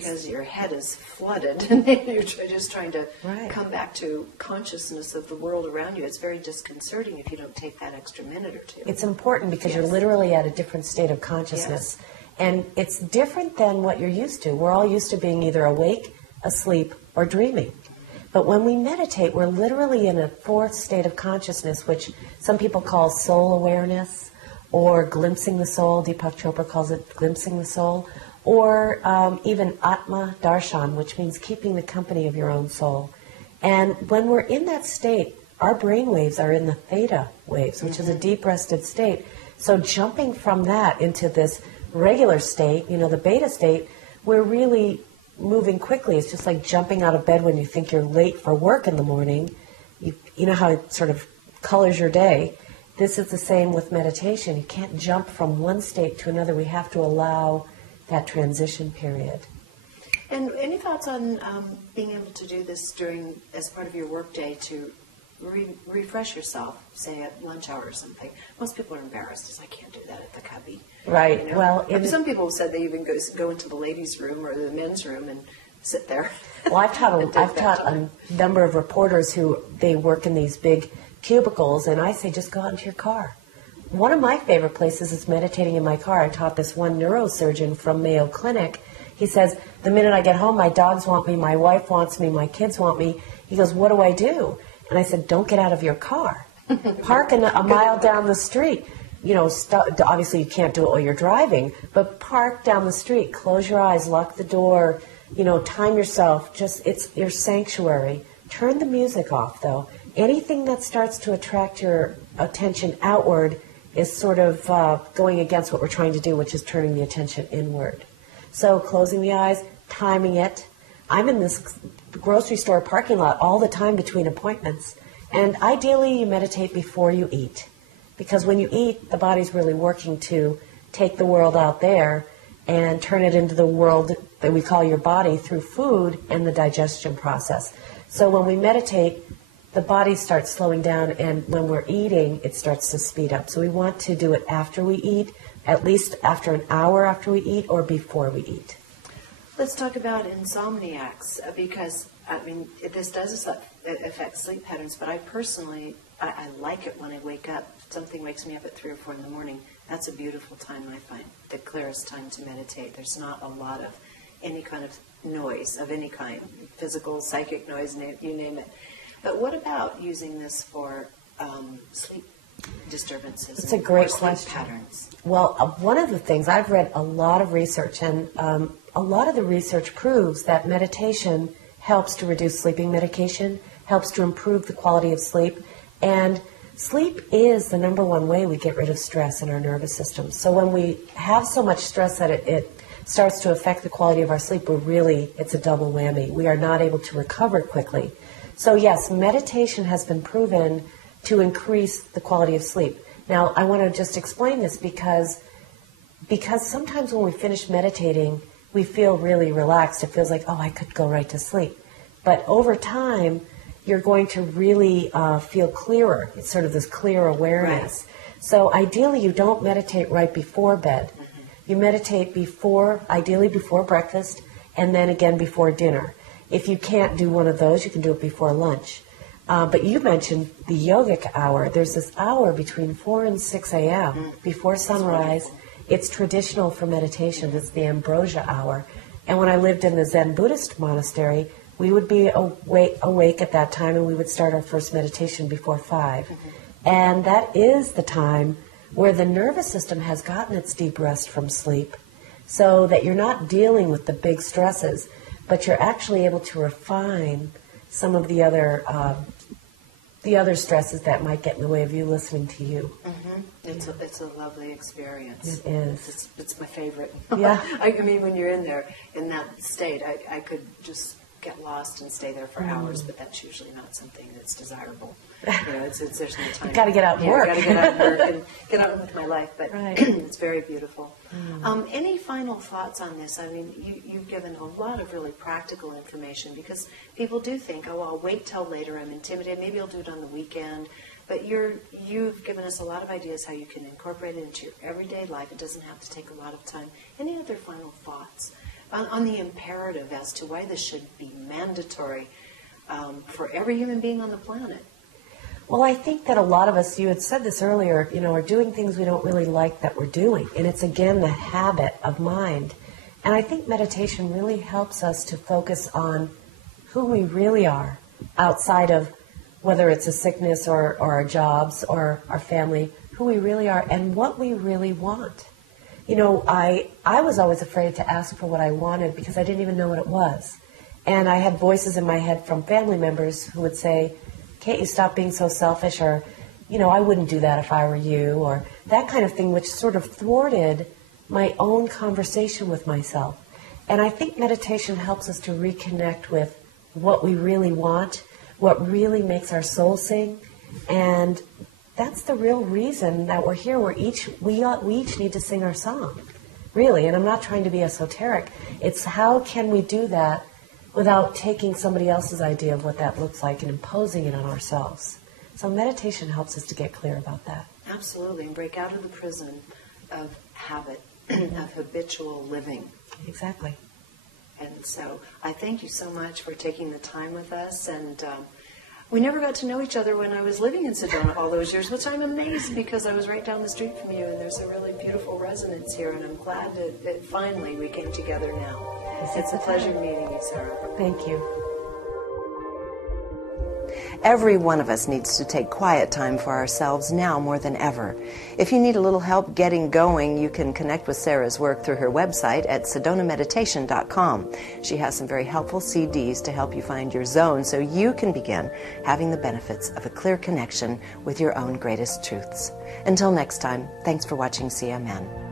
because your head is flooded and you're just trying to come back to consciousness of the world around you. It's very disconcerting if you don't take that extra minute or two. It's important because you're literally at a different state of consciousness. And it's different than what you're used to. We're all used to being either awake, asleep, or dreaming. But when we meditate, we're literally in a fourth state of consciousness, which some people call soul awareness, or glimpsing the soul. Deepak Chopra calls it glimpsing the soul. Or even Atma Darshan, which means keeping the company of your own soul. And when we're in that state, our brain waves are in the theta waves, which is a deep rested state. So jumping from that into this regular state, the beta state, we're really moving quickly. It's just like jumping out of bed when you think you're late for work in the morning. You know how it sort of colors your day. This is the same with meditation. You can't jump from one state to another. We have to allow that transition period. And any thoughts on being able to do this as part of your workday to refresh yourself, say at lunch hour or something? Most people are embarrassed, as I can't do that at the cubby. Right. Well, some people said they even go into the ladies' room or the men's room and sit there. Well, I've taught a number of reporters who they work in these big cubicles, and I say just go out into your car. One of my favorite places is meditating in my car. I taught this one neurosurgeon from Mayo Clinic. He says, the minute I get home, my dogs want me, my wife wants me, my kids want me. He goes, what do I do? And I said, don't get out of your car. Park a mile down the street. Obviously you can't do it while you're driving, but park down the street, close your eyes, lock the door, time yourself. It's your sanctuary. Turn the music off, though. Anything that starts to attract your attention outward is sort of going against what we're trying to do, which is turning the attention inward. So closing the eyes, timing it. I'm in this grocery store parking lot all the time between appointments. And ideally, you meditate before you eat. Because when you eat, the body's really working to take the world out there and turn it into the world that we call your body through food and the digestion process. So when we meditate, the body starts slowing down, and when we're eating, it starts to speed up. So we want to do it after we eat, at least after an hour after we eat, or before we eat. Let's talk about insomniacs, because, this does affect sleep patterns, but I personally, I like it when I wake up. If something wakes me up at 3 or 4 in the morning, that's a beautiful time, I find, the clearest time to meditate. There's not a lot of any kind of noise of any kind, physical, psychic noise, you name it. But what about using this for sleep disturbances? It's a great question. Patterns? Well, one of the things, I've read a lot of research, and a lot of the research proves that meditation helps to reduce sleeping medication, helps to improve the quality of sleep, and sleep is the number one way we get rid of stress in our nervous system. So when we have so much stress that it starts to affect the quality of our sleep, it's a double whammy. We are not able to recover quickly. So yes, meditation has been proven to increase the quality of sleep. Now, I want to just explain this because sometimes when we finish meditating, we feel really relaxed. It feels like, I could go right to sleep. But over time, you're going to really feel clearer. It's sort of this clear awareness. Right. So ideally, you don't meditate right before bed. You meditate ideally before breakfast, and then again before dinner. If you can't do one of those, you can do it before lunch. But you mentioned the yogic hour. There's this hour between 4 and 6 a.m. Before sunrise. It's traditional for meditation. It's the ambrosia hour. And when I lived in the Zen Buddhist monastery, we would be awake at that time, and we would start our first meditation before 5. And that is the time where the nervous system has gotten its deep rest from sleep, so that you're not dealing with the big stresses, but you're actually able to refine some of the other stresses that might get in the way of you listening to you. It's a lovely experience. It is. It's my favorite. Yeah. When you're in there, in that state, I could just get lost and stay there for hours, but that's usually not something that's desirable. There's no time. You've got to get out and work. I've got to get out and work and get on with my life, but it's very beautiful. Any final thoughts on this? You've given a lot of really practical information, because people do think, I'll wait till later, I'm intimidated, maybe I'll do it on the weekend. But you've given us a lot of ideas how you can incorporate it into your everyday life. It doesn't have to take a lot of time. Any other final thoughts on the imperative as to why this should be mandatory for every human being on the planet. Well, I think that a lot of us, you had said this earlier, are doing things we don't really like that we're doing. And it's, again, the habit of mind. And I think meditation really helps us to focus on who we really are outside of whether it's a sickness or our jobs or our family, who we really are and what we really want. I was always afraid to ask for what I wanted because I didn't even know what it was. And I had voices in my head from family members who would say, can't you stop being so selfish? Or, I wouldn't do that if I were you, or that kind of thing, which sort of thwarted my own conversation with myself. And I think meditation helps us to reconnect with what we really want, what really makes our soul sing. And that's the real reason that we're here. We each need to sing our song, really. And I'm not trying to be esoteric. It's how can we do that without taking somebody else's idea of what that looks like and imposing it on ourselves. So meditation helps us to get clear about that. Absolutely, and break out of the prison of habit, of habitual living. Exactly. And so I thank you so much for taking the time with us. And we never got to know each other when I was living in Sedona all those years, which I'm amazed because I was right down the street from you, and there's a really beautiful resonance here, and I'm glad that finally we came together now. It's a pleasure meeting you, Sarah. Thank you. Every one of us needs to take quiet time for ourselves now more than ever. If you need a little help getting going, you can connect with Sarah's work through her website at sedonameditation.com. She has some very helpful CDs to help you find your zone so you can begin having the benefits of a clear connection with your own greatest truths. Until next time, thanks for watching CMN.